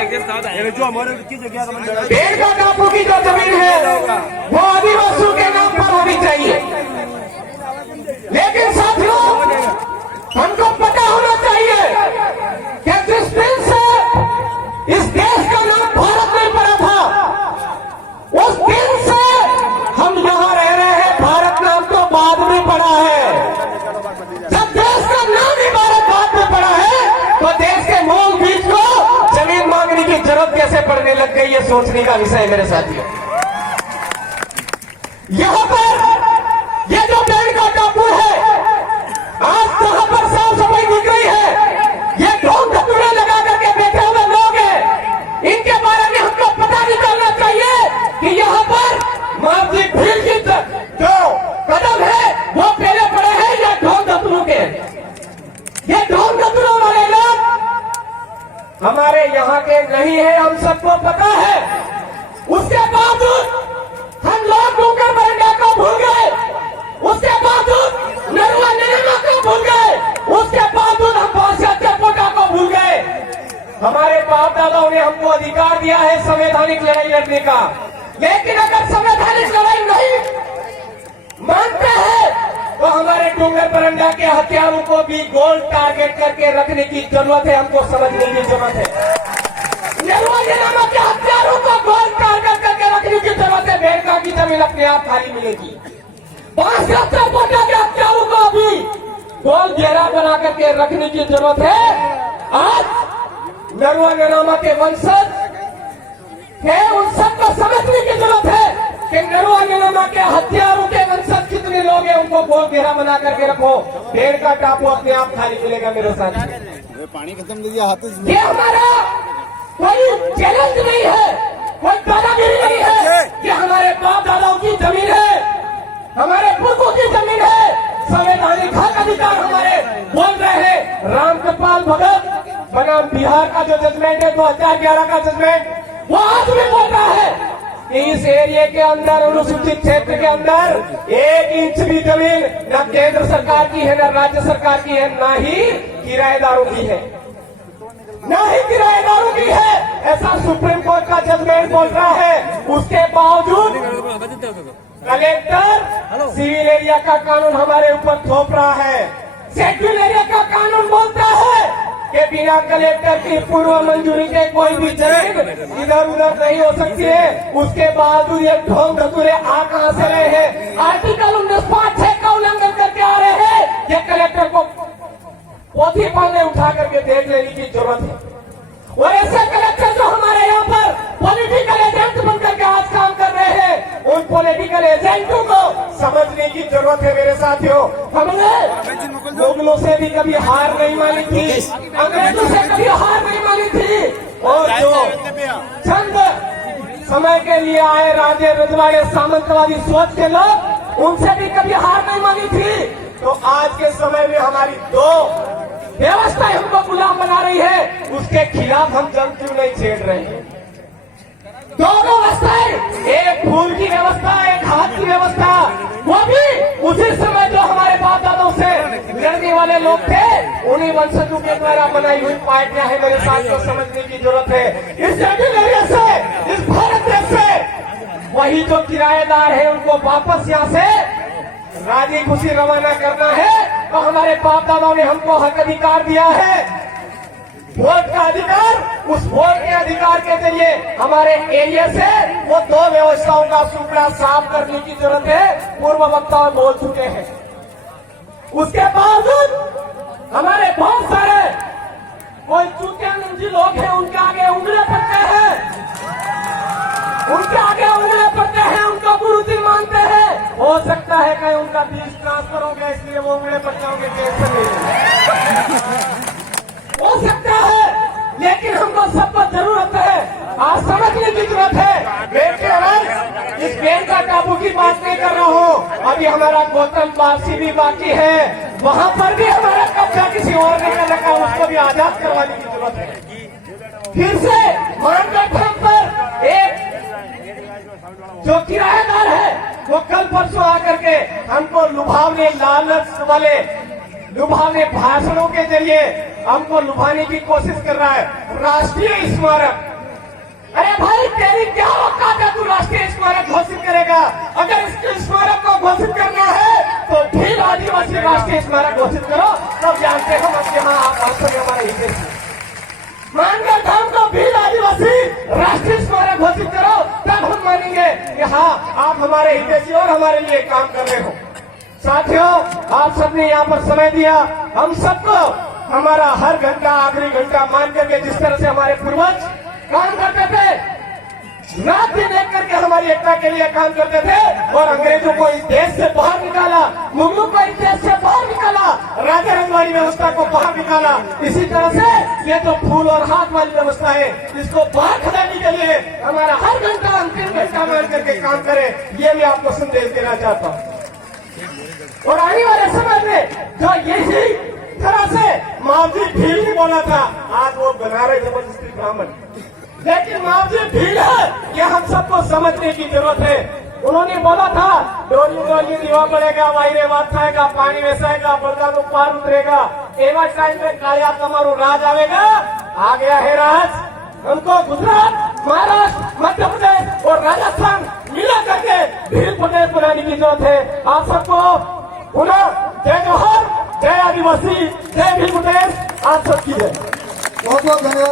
जो हमारे की जगह बेड़का टापू की जो जमीन है वो आदिवासियों के नाम पर होनी चाहिए। लेकिन साथियों, हमको पता होना चाहिए कि जिस दिन से इस देश का नाम भारत नहीं पड़ा था, उस दिन से हम यहाँ रह रहे हैं। भारत नाम तो बाद में पड़ा है। जब देश का नाम ही भारत बाद में पड़ा है तो देश के मूल बीज को जमीन मांगने की जरूरत कैसे पड़ने लग गई, ये सोचने का विषय है मेरे साथियों। यहाँ पर ये जो बेड़का टापू है, आज जहां पर साफ सफाई दिख रही है, ये ढोंग धतूरे लगा करके बैठे हुए लोग हैं। इनके बारे में हमको पता निकालना चाहिए कि यहाँ पर मार्जी भीड़ की जो कदम है वो पहले पड़े हैं या ढोंग धतूरों के। ये ढोंग धतूरों वाले लोग हमारे यहाँ के नहीं है, हम सबको पता है। उसके बावजूद हम लोग डूंगर बरंडा को भूल गए, उसके बावजूद नरुआ नैना को भूल गए, उसके बावजूद हम भाषा चपोटा को भूल गए। हमारे बाप दादाओं ने हमको अधिकार दिया है संवैधानिक लड़ाई लड़ने का, लेकिन अगर संवैधानिक लड़ाई नहीं मानते हैं तो हमारे डूंगर बरंडा के हथियारों को भी गोल टारगेट करके रखने की जरूरत है। हमको समझने की जरूरत है। नरुआ नैना के हथियारों को गोल टारगेट करके रखने की जरूरत है। बेड़का की जमीन अपने आप खाली मिलेगी। भाषा चपोटा के हथियारों को भी गोल घेरा बना करके रखने की जरूरत है। आज नरुआ नैना के वंशज है, उन सबको समझने की जरूरत है कि नरुआ नैना के हथियारों के वंशज कितने लोग हैं, उनको गोल घेरा बना करके रखो। बेड़का टापू अपने आप खाली मिलेगा मेरे साथ। पानी खत्म कर दिया हाथ ये हमारा कोई चैलेंज नहीं है, कोई दादागिरी नहीं है। ये हमारे बाप दादाओं की जमीन है, हमारे पुरखों की जमीन है। संवैधानिक हक अधिकार हमारे बोल रहे हैं। रामकृपाल भगत बनाम बिहार का जो जजमेंट है 2011 का जजमेंट, वो आज भी बोल रहा है कि इस एरिया के अंदर, अनुसूचित क्षेत्र के अंदर 1 इंच भी जमीन न केंद्र सरकार की है, न राज्य सरकार की है, न ही किराएदारों की है, न ही किराएदारों की है। ऐसा सुप्रीम कोर्ट का जजमेंट बोल रहा है। उसके बावजूद कलेक्टर सिविल एरिया का कानून हमारे ऊपर थोप रहा है। शेड्यूल एरिया का कानून बोलता है कि बिना कलेक्टर की पूर्व मंजूरी के कोई भी जमीन इधर उधर नहीं हो सकती है। उसके बावजूद ये ढोंग धतूरे आ कहां से रहे हैं? आर्टिकल 19(5)(6) का उल्लंघन करके आ रहे हैं। ये कलेक्टर को पोथी पन्ने उठा करके देख लेने की जरूरत है। और ऐसे कलेक्टर जो हमारे यहाँ पर पॉलिटिकल एजेंट बनकर के आज काम कर रहे हैं, उन पॉलिटिकल एजेंटों को समझने की जरूरत है मेरे साथियों। हमने मुगलों से भी कभी हार नहीं मानी थी, अंग्रेजों से कभी हार नहीं मानी थी, और जो चंद समय के लिए आए राजे रजवाड़े सामंतवादी सोच के लोग, उनसे भी कभी हार नहीं मानी थी। तो आज के समय में हमारी दो व्यवस्थाएं हमको गुलाम बना रही है, उसके खिलाफ हम जंग क्यों नहीं छेड़ रहे हैं? दो व्यवस्थाएं, एक फूल की व्यवस्था, एक हाथ की व्यवस्था, वो भी उसी समय जो हमारे बाप दादाओं से लड़ने वाले लोग थे, उन्हीं वंशजों के द्वारा बनाई हुई पार्टियां हैं। मेरे साथ को समझने की जरूरत है। इस शेड्यूल एरिया से, इस भारत देश से वही जो किराएदार है उनको वापस यहाँ से राजी खुशी रवाना करना है। तो हमारे बाप दादाओं ने हमको हक अधिकार दिया है, वोट का अधिकार। उस वोट के अधिकार के जरिए हमारे एरिया से वो दो व्यवस्थाओं का टुकड़ा साफ करने की जरूरत है। पूर्व वक्ता बोल चुके हैं। उसके बावजूद हमारे बहुत सारे कोई चूतियानंदी लोग हैं, उनके आगे उंगली पड़ते हैं, उनके आगे उंगली पड़ते हैं, उनको गुरुजी मानते हैं। हो सकता है कहीं उनका बीज ट्रांसफर हो गया, इसलिए वो उंगली पड़ जाओगे, टेंशन नहीं हो सकता है। लेकिन हमको सबको जरूरत है, आज समझने की जरूरत है। इस बेड़का टापू की बात नहीं कर रहा हूँ, अभी हमारा गौतम वासी भी बाकी है, वहाँ पर भी हमारा कब्जा किसी और ने कर रखा, उसको भी आजाद करवाने की जरूरत है। फिर से मानगढ़ पर एक जो किराएदार है वो कल परसों आकर के हमको लुभावने, लालच वाले लुभावने भाषणों के जरिए हमको लुभाने की कोशिश कर रहा है। राष्ट्रीय स्मारक अरे भाई तेरी क्या औकात है, तू राष्ट्रीय स्मारक घोषित करेगा? अगर इस स्मारक को घोषित करना है तो भील आदिवासी राष्ट्रीय स्मारक घोषित करो, तब जानते हम कि हाँ आप वास्तव में हमारे हित में। मानगढ़ धाम को भील आदिवासी राष्ट्रीय स्मारक घोषित करो, तब हम मानेंगे कि हाँ आप हमारे हितैषी और हमारे लिए काम कर रहे हो। साथियों, आप सबने यहाँ पर समय दिया, हम सबको हमारा हर घंटा आखिरी घंटा मान करके जिस तरह से हमारे पूर्वज काम करते थे, रात दिन एक करके हमारी एकता के लिए काम करते थे और अंग्रेजों को इस देश से बाहर निकाला, मुगलों को इस देश से बाहर निकाला, राजा रंगवाड़ी व्यवस्था को बाहर निकाला। इसी तरह से ये तो फूल और हाथ वाली व्यवस्था है, इसको बाहर खदाने के लिए हमारा हर घंटा अंतिम घंटा मान करके काम करे, ये मैं आपको संदेश देना चाहता हूँ। और आने वाले समय में जो यही तरह से मावजी भील ने बोला था, आज वो बना रहे जबरदस्ती ब्राह्मण, लेकिन मावजी भील है ये हम सबको समझने की जरूरत है। उन्होंने बोला था डोली डोली दीवा पड़ेगा, वायरे बात खाएगा, पानी वेसाएगा, बड़का लोग पार उतरेगा, एवं टाइम में कालिया कमारू राज आवेगा। आ गया है राज, हमको गुजरात, महाराष्ट्र, मध्य प्रदेश और राजस्थान मिला करके भील प्रदेश बनाने की जरूरत है। आप सबको पुनः जय जोहर, जय आदिवासी, जय भील प्रदेश, आप सबकी है। बहुत बहुत धन्यवाद।